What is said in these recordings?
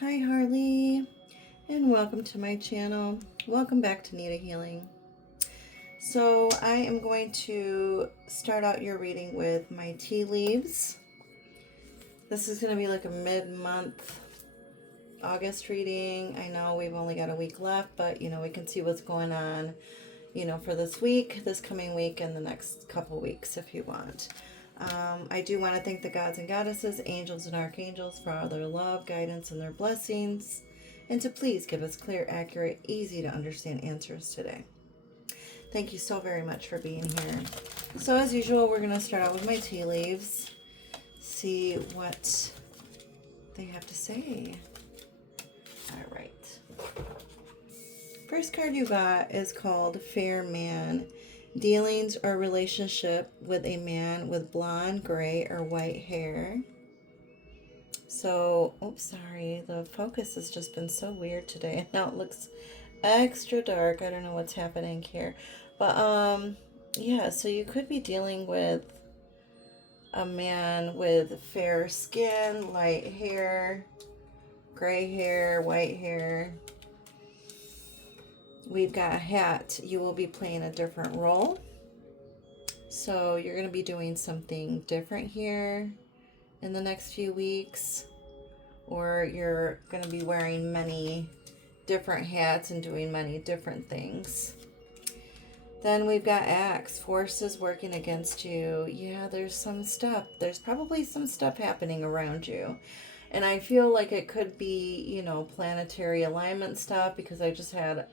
Hi Harley, and welcome to my channel. Welcome back to Nita Healing. So I am going to start out your reading with my tea leaves. This is going to be like a mid-month August reading. I know we've only got a week left, but we can see what's going on, for this week, this coming week, and the next couple weeks if you want. I do want to thank the gods and goddesses, angels and archangels for all their love, guidance, and their blessings, and to please give us clear, accurate, easy to understand answers today. Thank you so very much for being here. So as usual, we're going to start out with my tea leaves, see what they have to say. All right. First card you got is called Fair Man. Dealings or relationship with a man with blonde, gray, or white hair. So, oops, sorry, the focus has just been so weird today. Now it looks extra dark. I don't know what's happening here. But, yeah, so you could be dealing with a man with fair skin, light hair, gray hair, white hair. We've got a hat. You will be playing a different role. So you're going to be doing something different here in the next few weeks. Or you're going to be wearing many different hats and doing many different things. Then we've got Axe. Forces working against you. Yeah, there's some stuff. There's probably some stuff happening around you. And I feel like it could be, planetary alignment stuff, because I just had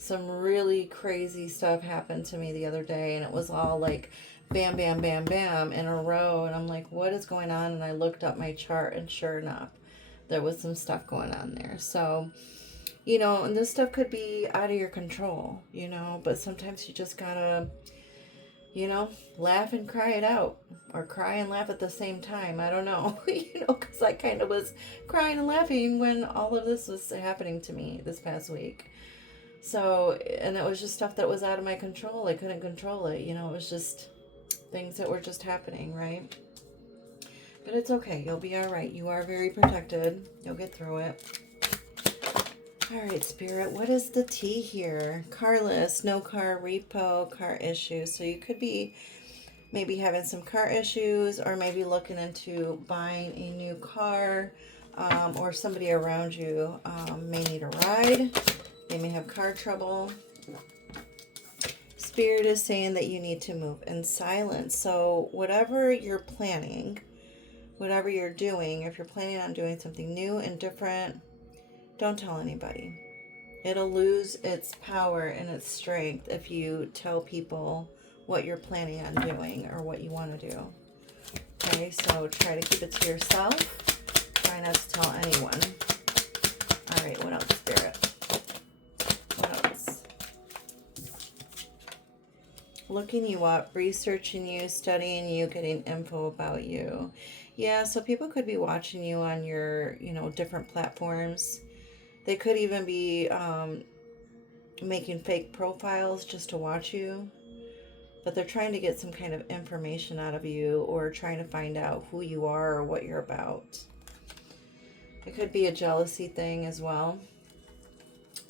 some really crazy stuff happened to me the other day, and it was all like bam, bam, bam, bam in a row, and I'm like, what is going on? And I looked up my chart, and sure enough, there was some stuff going on there. So, and this stuff could be out of your control, but sometimes you just gotta, laugh and cry it out, or cry and laugh at the same time. I don't know, because I kind of was crying and laughing when all of this was happening to me this past week. So, and it was just stuff that was out of my control. I couldn't control it. It was just things that were just happening, right? But it's okay. You'll be all right. You are very protected. You'll get through it. All right, Spirit, what is the tea here? Carless, no car, repo, car issues. So you could be maybe having some car issues, or maybe looking into buying a new car, or somebody around you may need a ride. They may have car trouble. Spirit is saying that you need to move in silence. So whatever you're planning, whatever you're doing, if you're planning on doing something new and different, don't tell anybody. It'll lose its power and its strength if you tell people what you're planning on doing or what you want to do. Okay, so try to keep it to yourself. Try not to tell anyone. All right, what else, Spirit? Looking you up, researching you, studying you, getting info about you. Yeah, so people could be watching you on your, different platforms. They could even be making fake profiles just to watch you. But they're trying to get some kind of information out of you, or trying to find out who you are or what you're about. It could be a jealousy thing as well.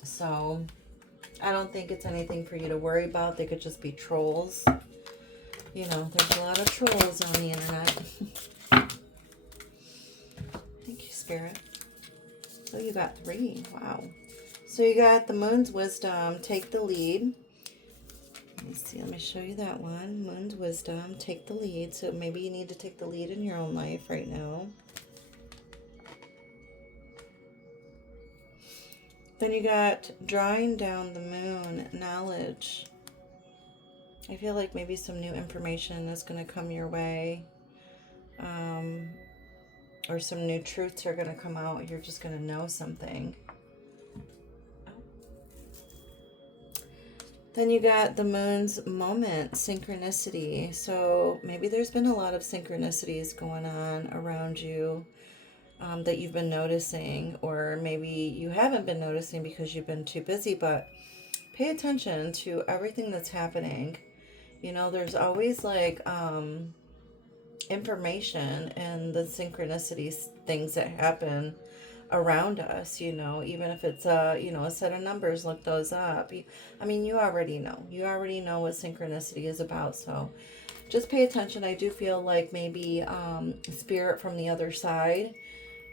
So I don't think it's anything for you to worry about. They could just be trolls. There's a lot of trolls on the internet. Thank you, Spirit. Oh, you got 3. Wow. So you got the Moon's Wisdom, take the lead. Let me see. Let me show you that one. Moon's Wisdom, take the lead. So maybe you need to take the lead in your own life right now. Then you got drawing down the moon, knowledge. I feel like maybe some new information is going to come your way. Or some new truths are going to come out. You're just going to know something. Then you got the moon's moment, synchronicity. So maybe there's been a lot of synchronicities going on around you. That you've been noticing, or maybe you haven't been noticing because you've been too busy, but pay attention to everything that's happening. There's always like information and the synchronicities, things that happen around us, you know, even if it's you know, a set of numbers, look those up. I mean, you already know. You already know what synchronicity is about, so just pay attention. I do feel like maybe spirit from the other side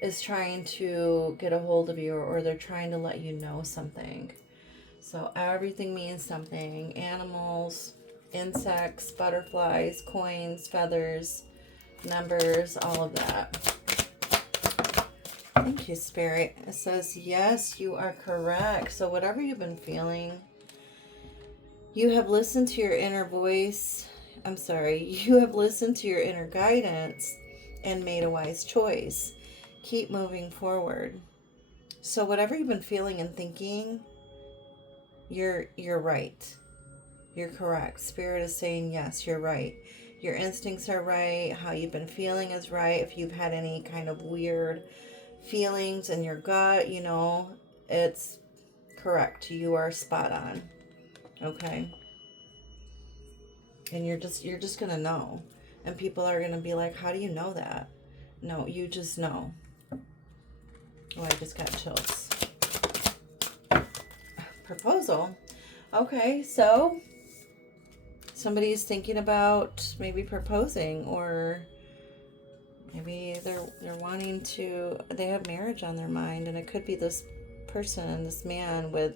is trying to get a hold of you, or they're trying to let you know something. So everything means something. Animals, insects, butterflies, coins, feathers, numbers, all of that. Thank you, Spirit. It says, yes, you are correct. So whatever you've been feeling, you have listened to your inner voice. I'm sorry, you have listened to your inner guidance and made a wise choice. Keep moving forward. So whatever you've been feeling and thinking, you're right. You're correct. Spirit is saying, yes, you're right. Your instincts are right. How you've been feeling is right. If you've had any kind of weird feelings in your gut, you know, it's correct. You are spot on. Okay? And you're just going to know. And people are going to be like, how do you know that? No, you just know. Oh, I just got chills. Proposal. Okay, so somebody's thinking about maybe proposing, or maybe they're wanting to, they have marriage on their mind, and it could be this person, this man with,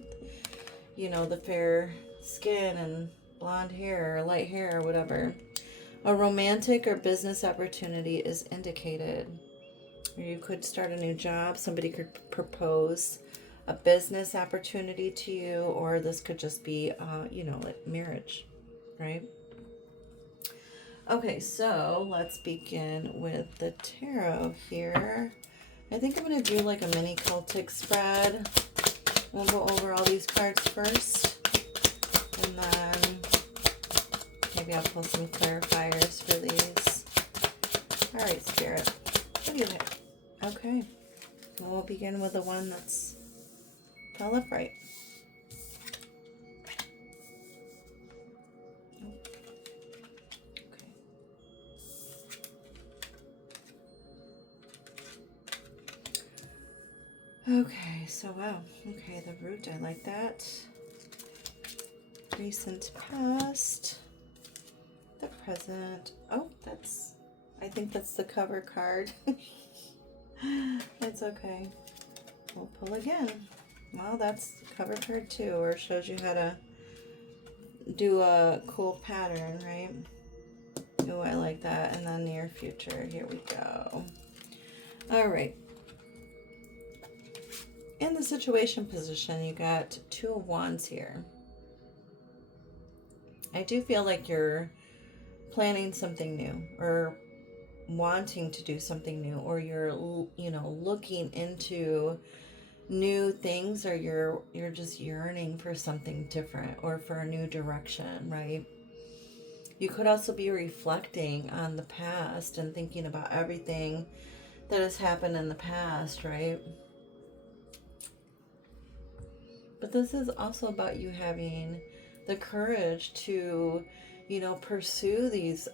you know, the fair skin and blonde hair or light hair or whatever. A romantic or business opportunity is indicated. You could start a new job. Somebody could propose a business opportunity to you, or this could just be, you know, like marriage, right? Okay, so let's begin with the tarot here. I think I'm going to do like a mini cultic spread. We'll go over all these cards first, and then maybe I'll pull some clarifiers for these. All right, Spirit, what do you have? Okay, we'll begin with the one that's fell upright. Okay, so wow. Okay, the root, I like that. Recent past. The present. Oh, that's, I think that's the cover card. It's okay. We'll pull again. Well, that's cover card too, or shows you how to do a cool pattern, right? Oh, I like that. And then near future. Here we go. All right. In the situation position, you got 2 of Wands here. I do feel like you're planning something new, or wanting to do something new, or you're, you know, looking into new things, or you're just yearning for something different, or for a new direction, right? You could also be reflecting on the past and thinking about everything that has happened in the past, right? But this is also about you having the courage to, you know, pursue these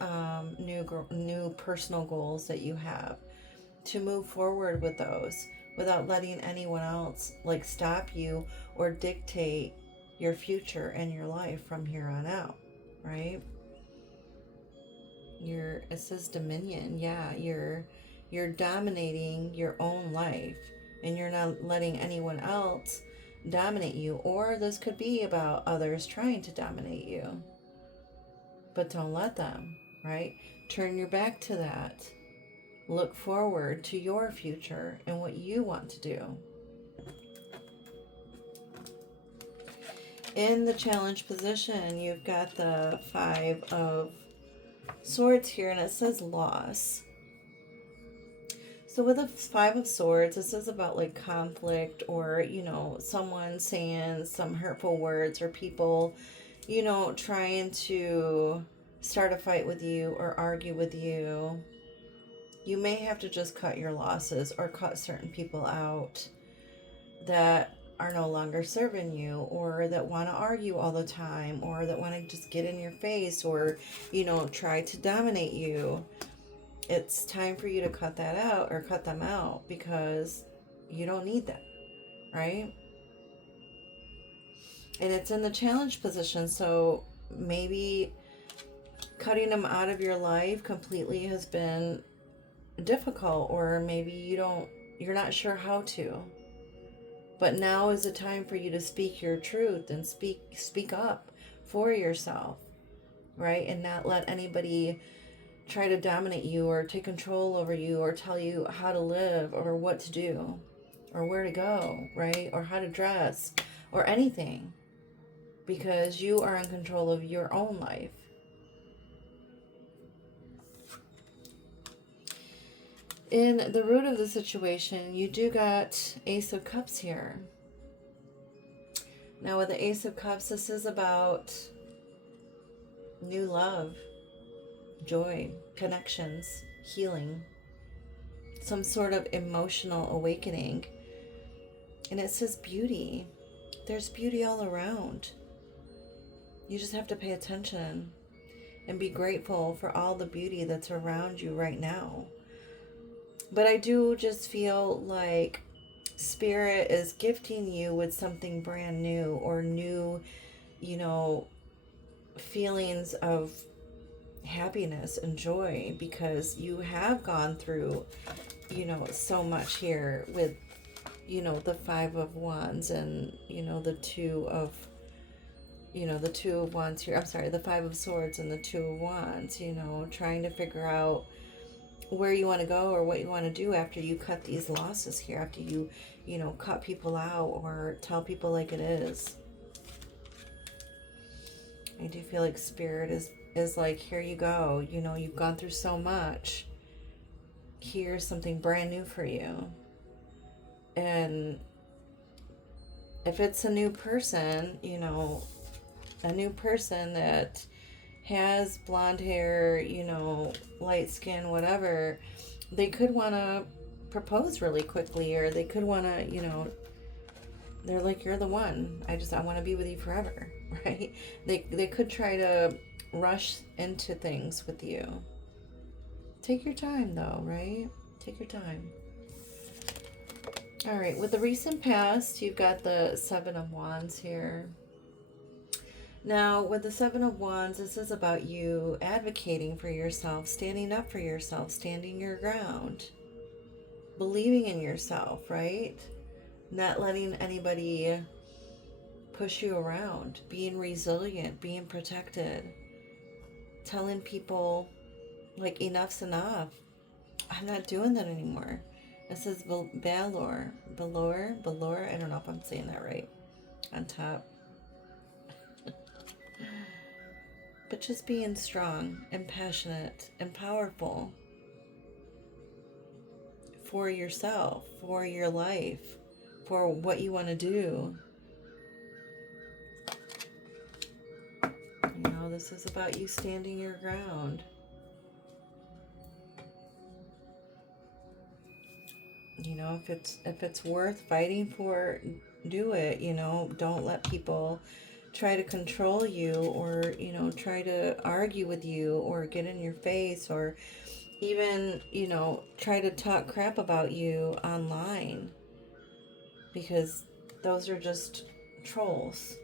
new personal goals that you have, to move forward with those without letting anyone else like stop you or dictate your future and your life from here on out, right? It says dominion. Yeah, you're dominating your own life, and you're not letting anyone else dominate you. Or this could be about others trying to dominate you, but don't let them, right? Turn your back to that. Look forward to your future and what you want to do. In the challenge position, you've got the 5 of Swords here, and it says loss. So with the 5 of Swords, this is about like conflict, or, you know, someone saying some hurtful words, or people, you know, trying to start a fight with you or argue with you. You may have to just cut your losses, or cut certain people out that are no longer serving you, or that want to argue all the time, or that want to just get in your face, or, you know, try to dominate you. It's time for you to cut that out, or cut them out, because You don't need that, right? And it's in the challenge position, so maybe cutting them out of your life completely has been difficult, or maybe you're not sure how to. But now is the time for you to speak your truth and speak up for yourself, right? And not let anybody try to dominate you or take control over you or tell you how to live or what to do or where to go, right? Or how to dress or anything, because you are in control of your own life. In the root of the situation, you do got Ace of Cups here. Now with the Ace of Cups, this is about new love, joy, connections, healing, some sort of emotional awakening. And it says beauty. There's beauty all around. You just have to pay attention and be grateful for all the beauty that's around you right now. But I do just feel like Spirit is gifting you with something brand new, or new, feelings of happiness and joy, because you have gone through, so much here with, the Five of Wands and, the Two of Wands here. I'm sorry, the Five of Swords and the Two of Wands, trying to figure out where you want to go or what you want to do after you cut these losses here, after you, cut people out or tell people like it is. I do feel like Spirit is like, here you go. You've gone through so much. Here's something brand new for you. And if it's a new person, a new person that has blonde hair, light skin, whatever, they could want to propose really quickly, or they could want to, they're like, you're the one. I want to be with you forever, right? They could try to rush into things with you. Take your time though, right? Take your time. All right, with the recent past, you've got the Seven of Wands here. Now, with the Seven of Wands, this is about you advocating for yourself, standing up for yourself, standing your ground, believing in yourself, right? Not letting anybody push you around, being resilient, being protected, telling people, like, enough's enough. I'm not doing that anymore. This is Valor. I don't know if I'm saying that right. On top. But just being strong and passionate and powerful for yourself, for your life, for what you want to do. This is about you standing your ground. If it's worth fighting for, do it. Don't let people try to control you, or try to argue with you, or get in your face, or even try to talk crap about you online, because those are just trolls.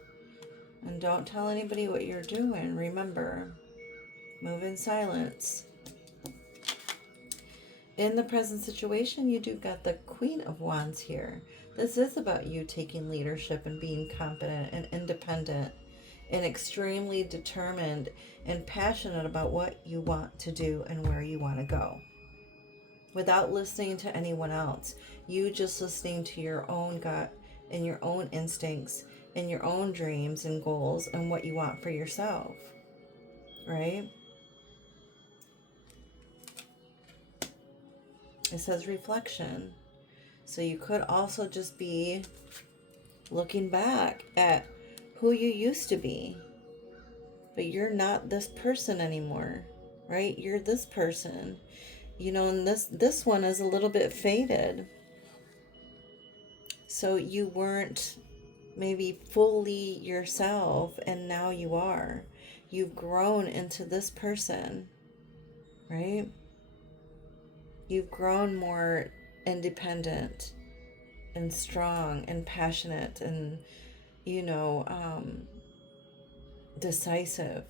And don't tell anybody what you're doing. Remember, move in silence. In the present situation, you do got the Queen of Wands here. This is about you taking leadership and being confident and independent and extremely determined and passionate about what you want to do and where you want to go. Without listening to anyone else. You just listening to your own gut and your own instincts and your own dreams and goals and what you want for yourself. Right? It says reflection. So you could also just be looking back at who you used to be. But you're not this person anymore, right? You're this person. And this one is a little bit faded. So you weren't maybe fully yourself, and now you are. You've grown into this person, right? You've grown more independent and strong and passionate and, you know, decisive,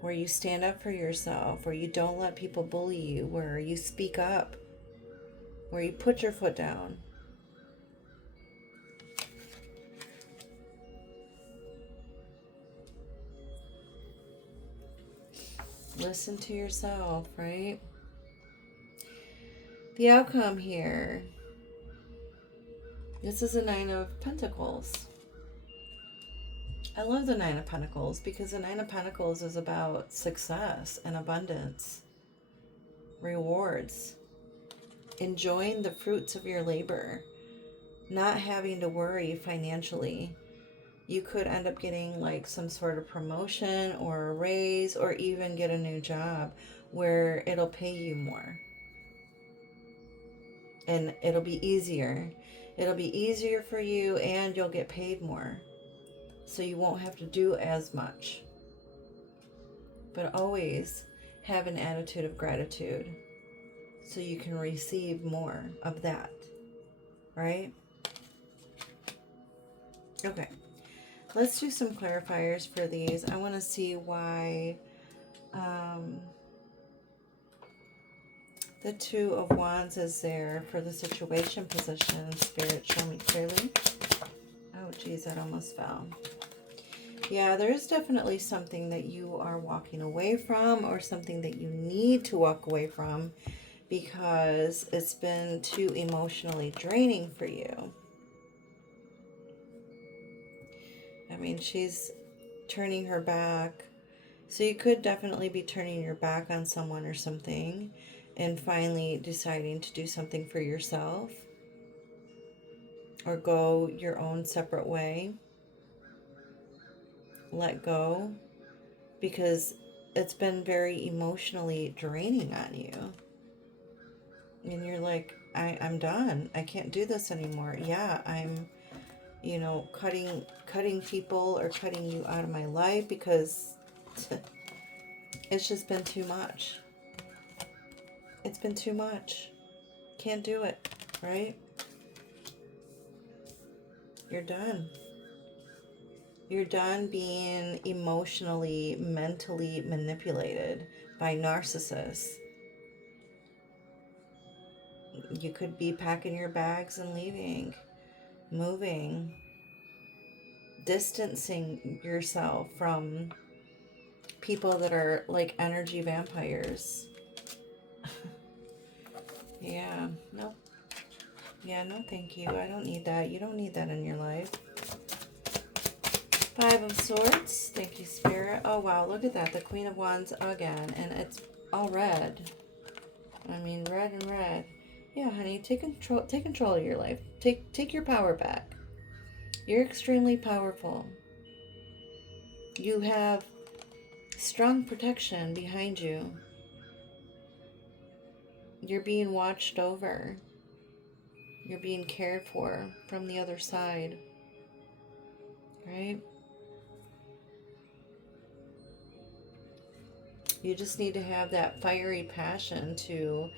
where you stand up for yourself, where you don't let people bully you, where you speak up, where you put your foot down. Listen to yourself, right? The outcome here, this is a Nine of Pentacles. I love the Nine of Pentacles because the Nine of Pentacles is about success and abundance, rewards, enjoying the fruits of your labor, not having to worry financially. You could end up getting like some sort of promotion or a raise, or even get a new job where it'll pay you more. And it'll be easier. It'll be easier for you, and you'll get paid more. So you won't have to do as much. But always have an attitude of gratitude so you can receive more of that. Right? Okay. Let's do some clarifiers for these. I want to see why the Two of Wands is there for the situation position. Spirit, show me clearly. Oh, geez, that almost fell. Yeah, there's definitely something that you are walking away from, or something that you need to walk away from because it's been too emotionally draining for you. I mean, she's turning her back. So you could definitely be turning your back on someone or something and finally deciding to do something for yourself or go your own separate way. Let go, because it's been very emotionally draining on you. And you're like, I'm done. I can't do this anymore. Yeah, I'm, you know, cutting people or cutting you out of my life because it's just been too much. It's been too much. Can't do it, right? You're done. You're done being emotionally, mentally manipulated by narcissists. You could be packing your bags and leaving, moving, distancing yourself from people that are like energy vampires. Yeah, no. Yeah, no thank you. I don't need that. You don't need that in your life. Five of Swords. Thank you, Spirit. Oh, wow. Look at that. The Queen of Wands again. And it's all red. I mean, red and red. Yeah, honey. Take control of your life. Take your power back. You're extremely powerful. You have strong protection behind you. You're being watched over. You're being cared for from the other side. Right? You just need to have that fiery passion to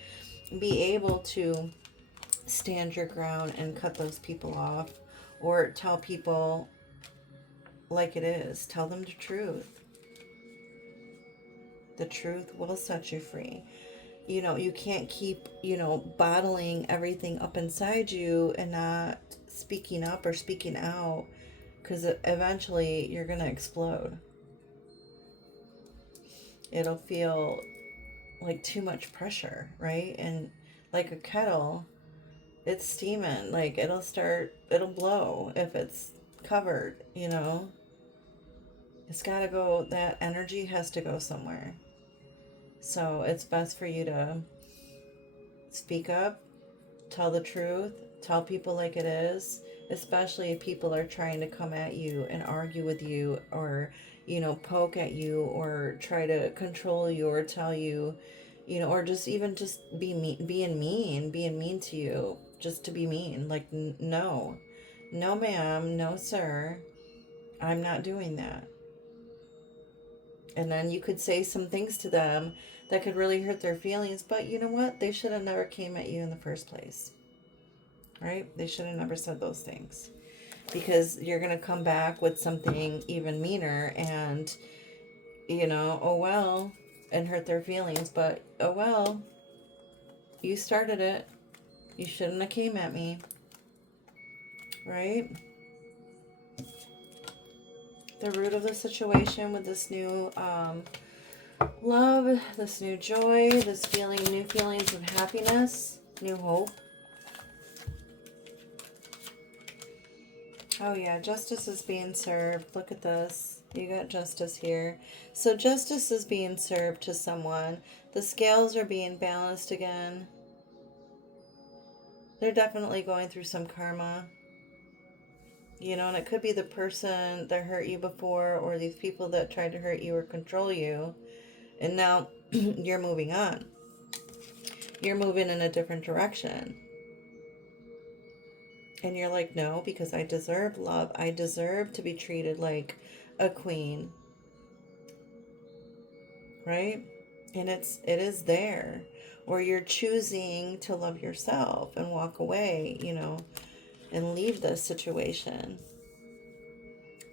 be able to stand your ground and cut those people off, or tell people like it is. Tell them the truth. The truth will set you free. You know, you can't keep, you know, bottling everything up inside you and not speaking up or speaking out, because eventually you're going to explode. It'll feel like too much pressure, right? And like a kettle, it's steaming. Like it'll blow if it's covered, you know? It's got to go, that energy has to go somewhere. So it's best for you to speak up, tell the truth, tell people like it is, especially if people are trying to come at you and argue with you, or, you know, poke at you, or try to control you, or tell you, you know, or just even just being mean to you, just to be mean. Like, no, ma'am, no, sir, I'm not doing that. And then you could say some things to them that could really hurt their feelings, but you know what? They should have never came at you in the first place. right? They should have never said those things, because you're going to come back with something even meaner and, you know, oh well, and hurt their feelings. But oh well, you started it. You shouldn't have came at me, right? The root of the situation with this new love, this new joy, this feeling, new feelings of happiness, new hope. Oh yeah, justice is being served. Look at this. You got justice here. So justice is being served to someone. The scales are being balanced again. They're definitely going through some karma. You know, and it could be the person that hurt you before, or these people that tried to hurt you or control you. And now you're moving on. You're moving in a different direction. And you're like, no, because I deserve love. I deserve to be treated like a queen. Right? And it is there. Or you're choosing to love yourself and walk away, you know, and leave this situation.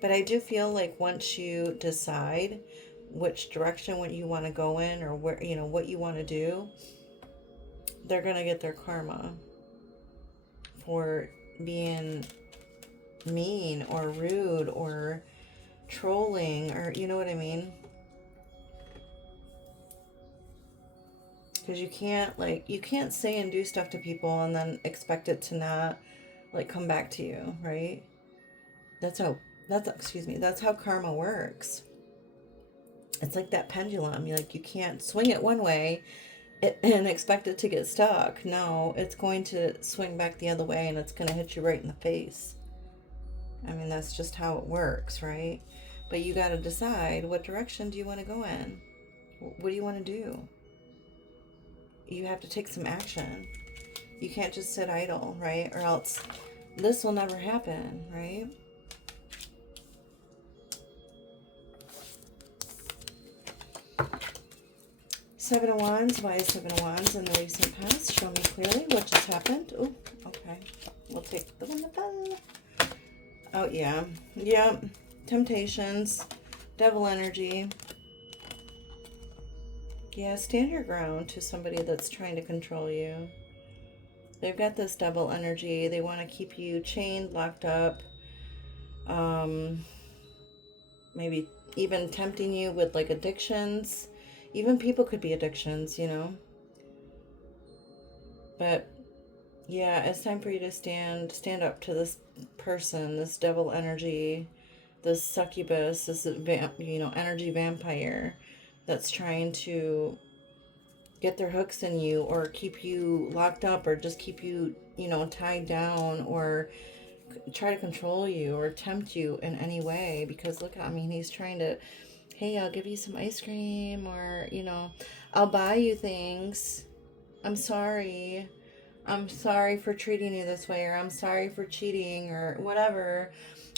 But I do feel like once you decide which direction what you want to go in, or where, you know, what you want to do, they're going to get their karma for being mean or rude or trolling, or you know what I mean? Because you can't say and do stuff to people and then expect it to not like come back to you, right? That's how karma works. It's like that pendulum. You can't swing it one way and expect it to get stuck. No, it's going to swing back the other way, and it's going to hit you right in the face. I mean, that's just how it works, right? But you got to decide, what direction do you want to go in? What do you want to do? You have to take some action. You can't just sit idle, right? Or else this will never happen, right? Seven of Wands. Why is Seven of Wands in the recent past? Show me clearly what just happened. Oh, okay. We'll take the one above. Oh, yeah. Yep. Temptations. Devil energy. Yeah, stand your ground to somebody that's trying to control you. They've got this double energy. They want to keep you chained, locked up. Maybe even tempting you with like addictions. Even people could be addictions, you know. But yeah, it's time for you to stand up to this person, this devil energy, this succubus, this energy vampire that's trying to get their hooks in you, or keep you locked up, or just keep you, tied down, or try to control you or tempt you in any way. Because look, I mean, he's trying to, hey, I'll give you some ice cream, or, I'll buy you things. I'm sorry for treating you this way, or I'm sorry for cheating, or whatever.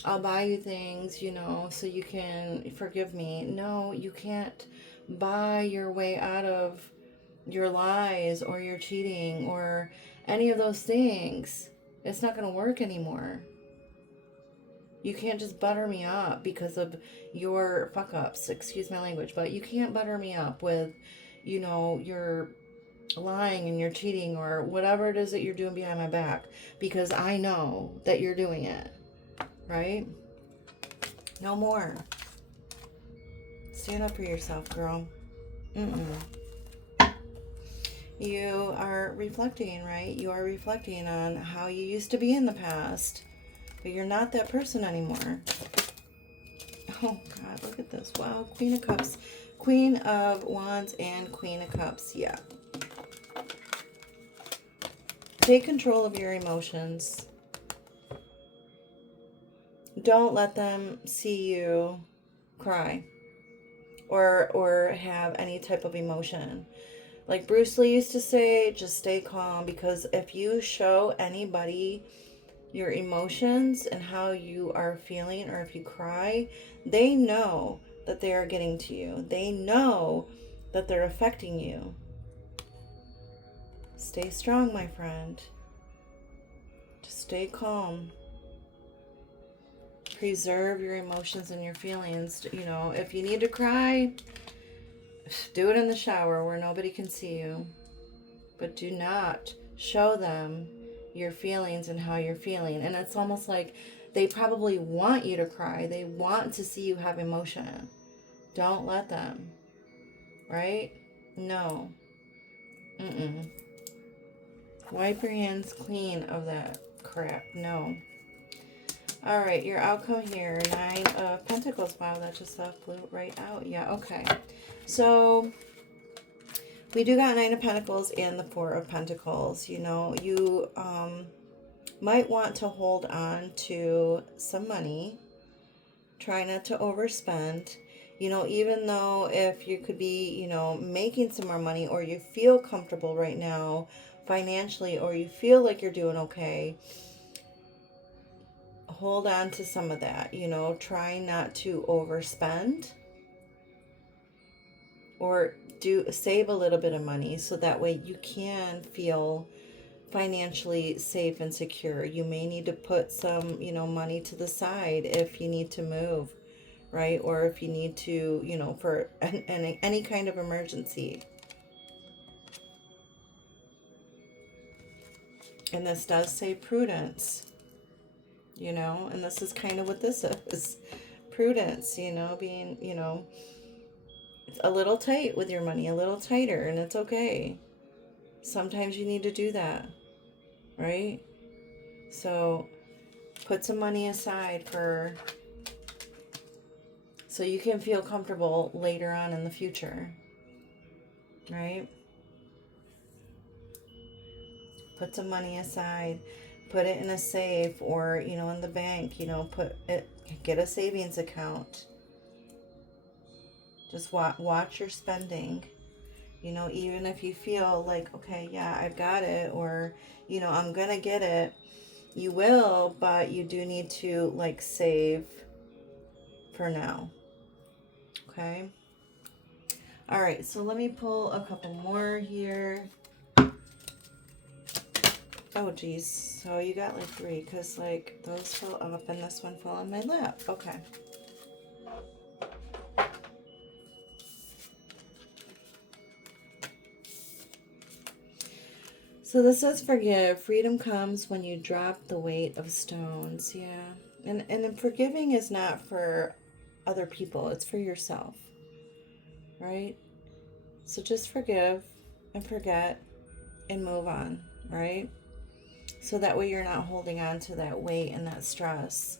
I'll buy you things, so you can forgive me. No, you can't buy your way out of your lies or your cheating or any of those things. It's not going to work anymore. You can't just butter me up because of your fuck ups. Excuse my language, but you can't butter me up with, your lying and you're cheating or whatever it is that you're doing behind my back, because I know that you're doing it, right? No more. Stand up for yourself, girl. You are reflecting, right? You are reflecting on how you used to be in the past, but you're not that person anymore. Oh God, look at this. Wow, Queen of Cups, Queen of Wands, and Queen of Cups. Yeah. Take control of your emotions. Don't let them see you cry or have any type of emotion. Like Bruce Lee used to say, just stay calm, because if you show anybody your emotions and how you are feeling, or if you cry, they know that they are getting to you. They know that they're affecting you. Stay strong, my friend. Stay calm. Preserve your emotions and your feelings. You know, if you need to cry, do it in the shower where nobody can see you. But do not show them your feelings and how you're feeling. And it's almost like they probably want you to cry. They want to see you have emotion. Don't let them. Right? No. Mm-mm. Wipe your hands clean of that crap. No. All right, your outcome here, 9 of Pentacles. Wow, that just flew right out. Yeah, okay. So we do got 9 of Pentacles and the 4 of Pentacles. You know, you might want to hold on to some money. Try not to overspend. You know, even though if you could be, you know, making some more money, or you feel comfortable right now financially, or you feel like you're doing okay, hold on to some of that. You know, try not to overspend, or save a little bit of money so that way you can feel financially safe and secure. You may need to put some, you know, money to the side if you need to move, right? Or if you need to, you know, for any kind of emergency. And this does say prudence, you know, and this is kind of what this is. Prudence, you know, being, you know, a little tight with your money, a little tighter, and it's okay. Sometimes you need to do that, right? So put some money aside so you can feel comfortable later on in the future, right? Put some money aside, put it in a safe, or, you know, in the bank, you know, get a savings account. Just watch your spending. You know, even if you feel like, okay, yeah, I've got it, or, you know, I'm gonna get it, you will, but you do need to, like, save for now. Okay? All right, so let me pull a couple more here. Oh, geez. So you got like 3, because, like, those fell up and this one fell on my lap. Okay. So this says forgive. Freedom comes when you drop the weight of stones. Yeah. And forgiving is not for other people. It's for yourself. Right? So just forgive and forget and move on. Right? So that way you're not holding on to that weight and that stress.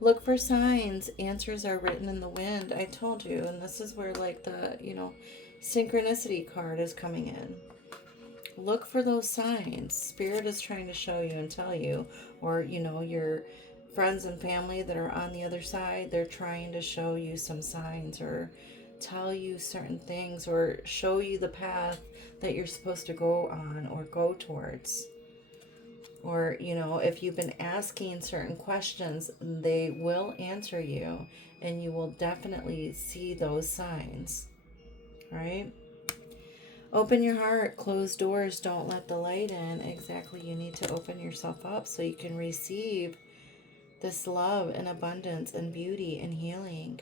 Look for signs. Answers are written in the wind. I told you. And this is where, like, the, you know, synchronicity card is coming in. Look for those signs. Spirit is trying to show you and tell you, or, you know, your friends and family that are on the other side, they're trying to show you some signs, or tell you certain things, or show you the path that you're supposed to go on or go towards. Or, you know, if you've been asking certain questions, they will answer you, and you will definitely see those signs, right? Open your heart. Close doors don't let the light in. Exactly. You need to open yourself up so you can receive this love and abundance and beauty and healing.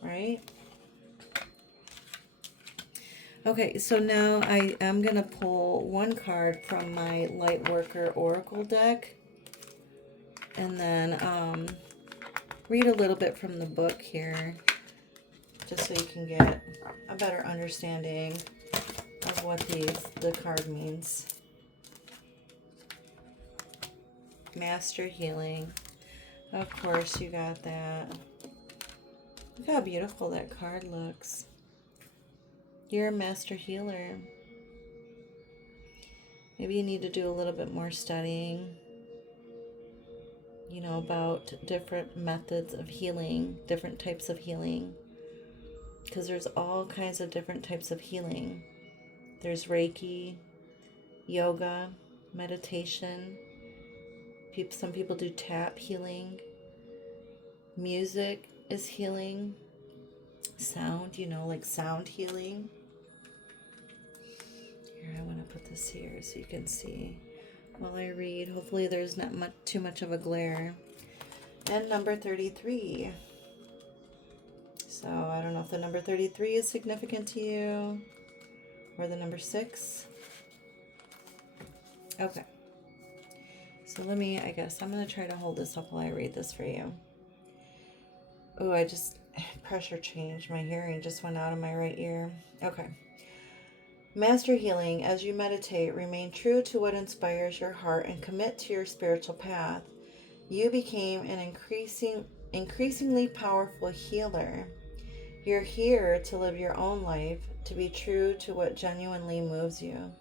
Right? Okay, so now I am going to pull one card from my Lightworker Oracle deck. And then read a little bit from the book here, just so you can get a better understanding of what the card means. Master healing. Of course, you got that. Look how beautiful that card looks. You're a master healer. Maybe you need to do a little bit more studying, you know, about different methods of healing, different types of healing. Because there's all kinds of different types of healing. There's Reiki, yoga, meditation. Some people do tap healing. Music is healing. Sound, you know, like sound healing. Here, I want to put this here so you can see. while I read. Hopefully there's not too much of a glare. And number 33. So I don't know if the number 33 is significant to you or the number 6. Okay. So I guess I'm going to try to hold this up while I read this for you. Oh, pressure changed. My hearing just went out of my right ear. Okay. Master healing. As you meditate, remain true to what inspires your heart and commit to your spiritual path. You became an increasingly powerful healer. You're here to live your own life, to be true to what genuinely moves you.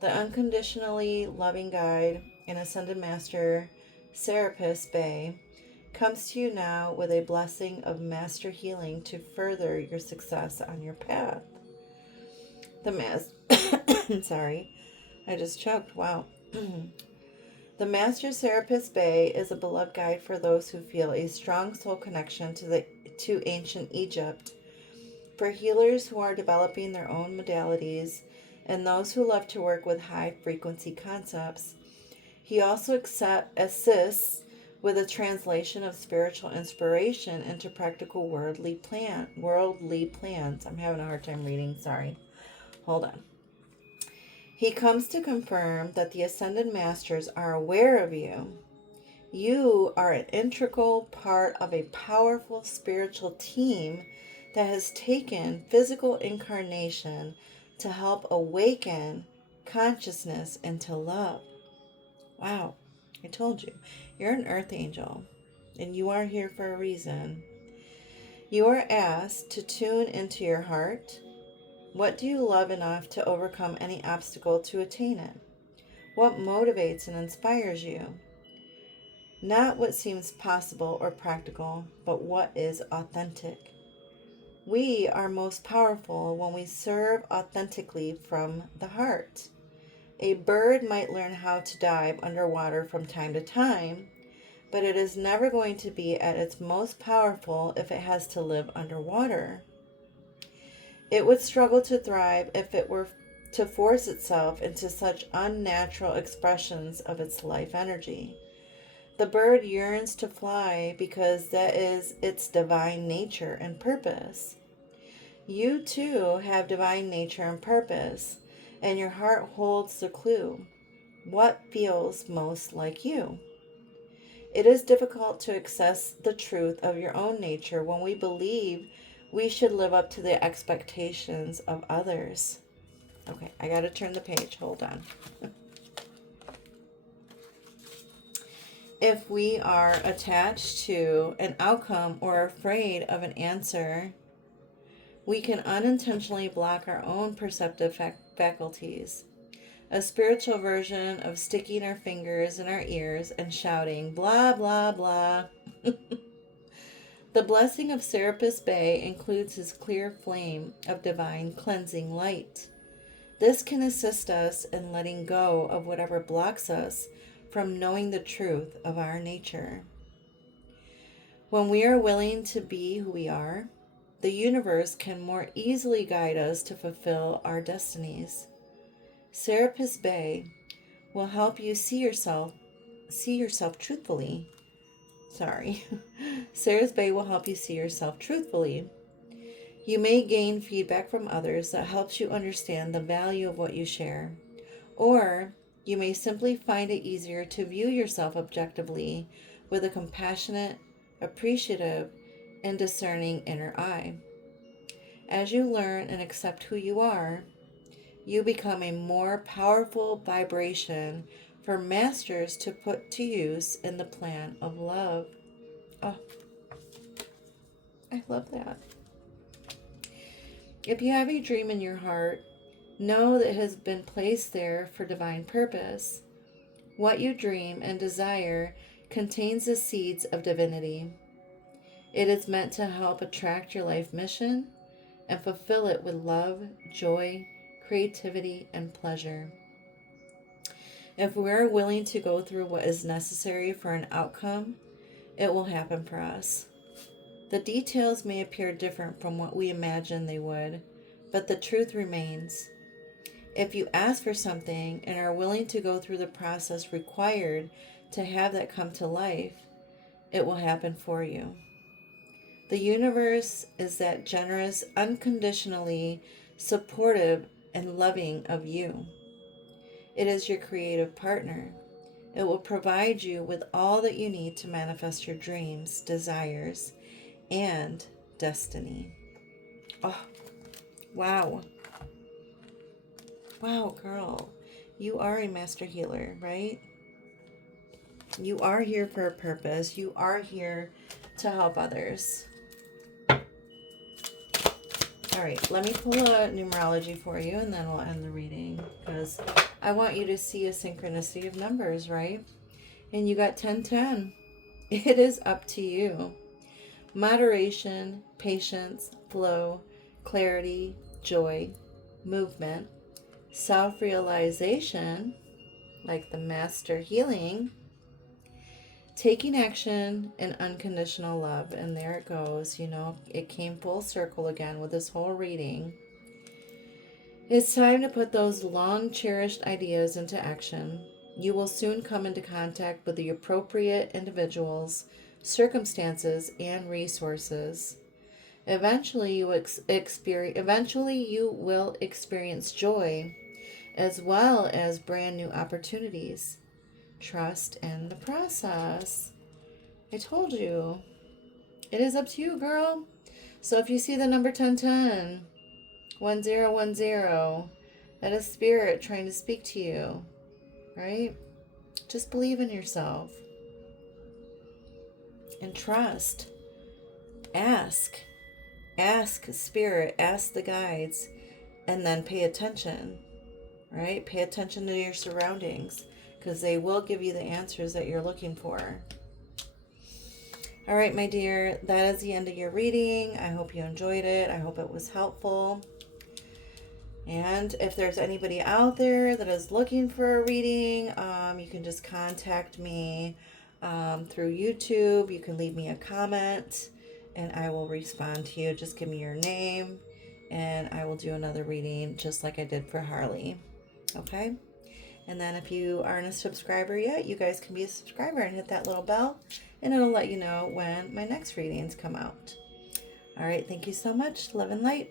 The unconditionally loving guide and ascended master, Serapis Bey, comes to you now with a blessing of master healing to further your success on your path. Sorry, I just choked. Wow. The Master Serapis Bey is a beloved guide for those who feel a strong soul connection to ancient Egypt, for healers who are developing their own modalities, and those who love to work with high-frequency concepts. He also assists with a translation of spiritual inspiration into practical worldly plans. I'm having a hard time reading, sorry. Hold on. He comes to confirm that the Ascended Masters are aware of you. You are an integral part of a powerful spiritual team that has taken physical incarnation to help awaken consciousness into love. Wow, I told you. You're an earth angel, and you are here for a reason. You are asked to tune into your heart. What do you love enough to overcome any obstacle to attain it? What motivates and inspires you? Not what seems possible or practical, but what is authentic. We are most powerful when we serve authentically from the heart. A bird might learn how to dive underwater from time to time, but it is never going to be at its most powerful if it has to live underwater. It would struggle to thrive if it were to force itself into such unnatural expressions of its life energy. The bird yearns to fly because that is its divine nature and purpose. You too have divine nature and purpose, and your heart holds the clue. What feels most like you? It is difficult to access the truth of your own nature when we believe we should live up to the expectations of others. Okay, I got to turn the page. Hold on. If we are attached to an outcome or afraid of an answer, we can unintentionally block our own perceptive faculties. A spiritual version of sticking our fingers in our ears and shouting, blah, blah, blah. The blessing of Serapis Bey includes his clear flame of divine cleansing light. This can assist us in letting go of whatever blocks us from knowing the truth of our nature. When we are willing to be who we are, the universe can more easily guide us to fulfill our destinies. Serapis Bey will help you see yourself truthfully. Serapis Bey will help you see yourself truthfully. You may gain feedback from others that helps you understand the value of what you share. Or you may simply find it easier to view yourself objectively with a compassionate, appreciative, and discerning inner eye. As you learn and accept who you are, you become a more powerful vibration for masters to put to use in the plan of love. Oh, I love that. If you have a dream in your heart, know that it has been placed there for divine purpose. What you dream and desire contains the seeds of divinity. It is meant to help attract your life mission and fulfill it with love, joy, creativity, and pleasure. If we are willing to go through what is necessary for an outcome, it will happen for us. The details may appear different from what we imagined they would, but the truth remains. If you ask for something and are willing to go through the process required to have that come to life, it will happen for you. The universe is that generous, unconditionally supportive, and loving of you. It is your creative partner. It will provide you with all that you need to manifest your dreams, desires, and destiny. Oh, wow. Wow, girl. You are a master healer, right? You are here for a purpose. You are here to help others. All right, let me pull a numerology for you and then we'll end the reading because I want you to see a synchronicity of numbers, right? And you got 1010. It is up to you. Moderation, patience, flow, clarity, joy, movement, self-realization, like the master healing, taking action, and unconditional love. And there it goes. You know, it came full circle again with this whole reading. It's time to put those long cherished ideas into action. You will soon come into contact with the appropriate individuals, circumstances, and resources. Eventually you will experience joy as well as brand new opportunities. Trust in the process. I told you. It is up to you, girl. So if you see the number 1010, 1010, that is spirit trying to speak to you, right? Just believe in yourself and trust. Ask spirit, ask the guides, and then pay attention, right? Pay attention to your surroundings because they will give you the answers that you're looking for. All right, my dear, that is the end of your reading. I hope you enjoyed it. I hope it was helpful. And if there's anybody out there that is looking for a reading, you can just contact me through YouTube. You can leave me a comment and I will respond to you. Just give me your name and I will do another reading just like I did for Harley. Okay? And then if you aren't a subscriber yet, you guys can be a subscriber and hit that little bell and it'll let you know when my next readings come out. All right, thank you so much. Love and light.